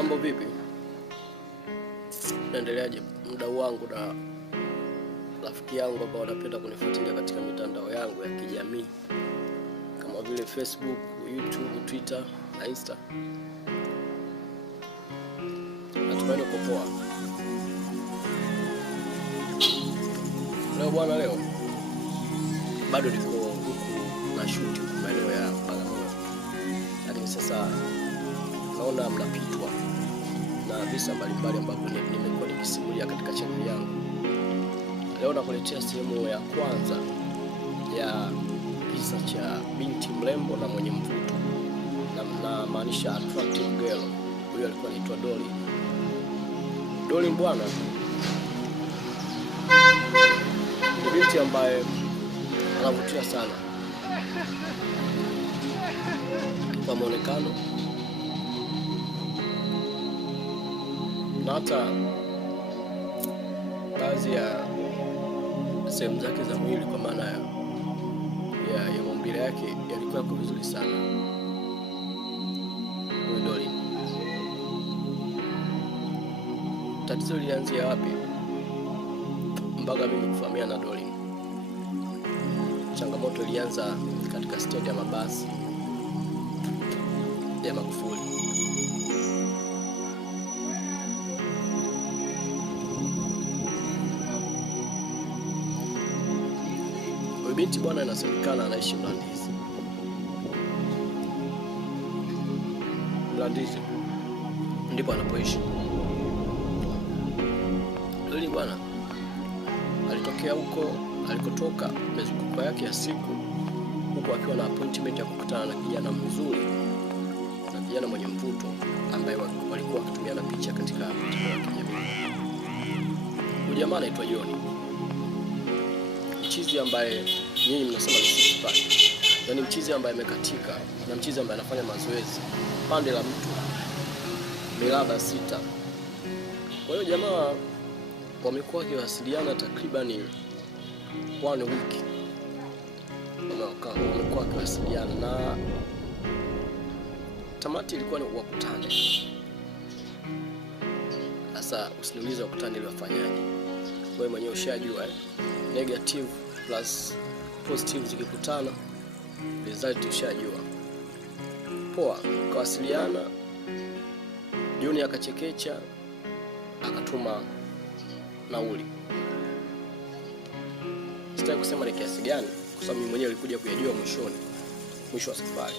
Mambo vipi? Naendeleaje mdau wangu na rafiki yangu ambao wanapenda kunifuatilia katika mitandao yangu ya kijamii kama vile Facebook, YouTube, Twitter na Insta. Natumaini uko poa. Leo bado niko huku na shoot maeneo ya Bagamoyo. Lakini sasa naona mnapitwa na visa mbalimbali ambavyo nimekuwa nikisimulia katika channel yangu. Leo nakuletea sehemu ya kwanza ya kisa cha binti mrembo na mwenye mvuto, na maanisha attractive girl. Huyo alikuwa anaitwa Dolly. Dolly bwana ni binti ambaye anavutia sana kwa muonekano na hata baadhi ya sehemu zake za mwili, kwa maana ya maumbile yake yalikuwa yako vizuri sana. Huyu Dolly, tatizo lilianzia wapi mpaka mimi kufahamia na Dolly? Changamoto ilianza katika stendi ya mabasi ya Magufuli. Huyu binti bwana inasemekana anaishi Mlandizi ndipo anapoishi. Dolly bwana alitokea huko alikotoka mizunguko yake ya siku, huko akiwa na appointment ya kukutana na kijana mzuri na kijana mwenye mvuto ambaye walikuwa wakitumiana picha katika mitandao ya kijamii. Huyu jamaa anaitwa John, mchizi ambaye nyinyi mnasema ni six pack, yaani mchizi ambaye amekatika na mchizi ambaye anafanya mazoezi pande la mtu miraba 6. Kwa hiyo jamaa wamekuwa wakiwasiliana takriban 1 wiki, wamekuwa wakiwasiliana na tamati ilikuwa ni wakutane. Sasa usiniulize wakutane ili wafanyaje, wewe mwenyewe ushajua negative plus positive zikikutana result ushajua. Poa, kawasiliana. Juni akachekecha, akatuma nauli. Sitaki kusema ni kiasi gani kwa sababu mimi mwenyewe nilikuja kuyajua mwisho wa safari.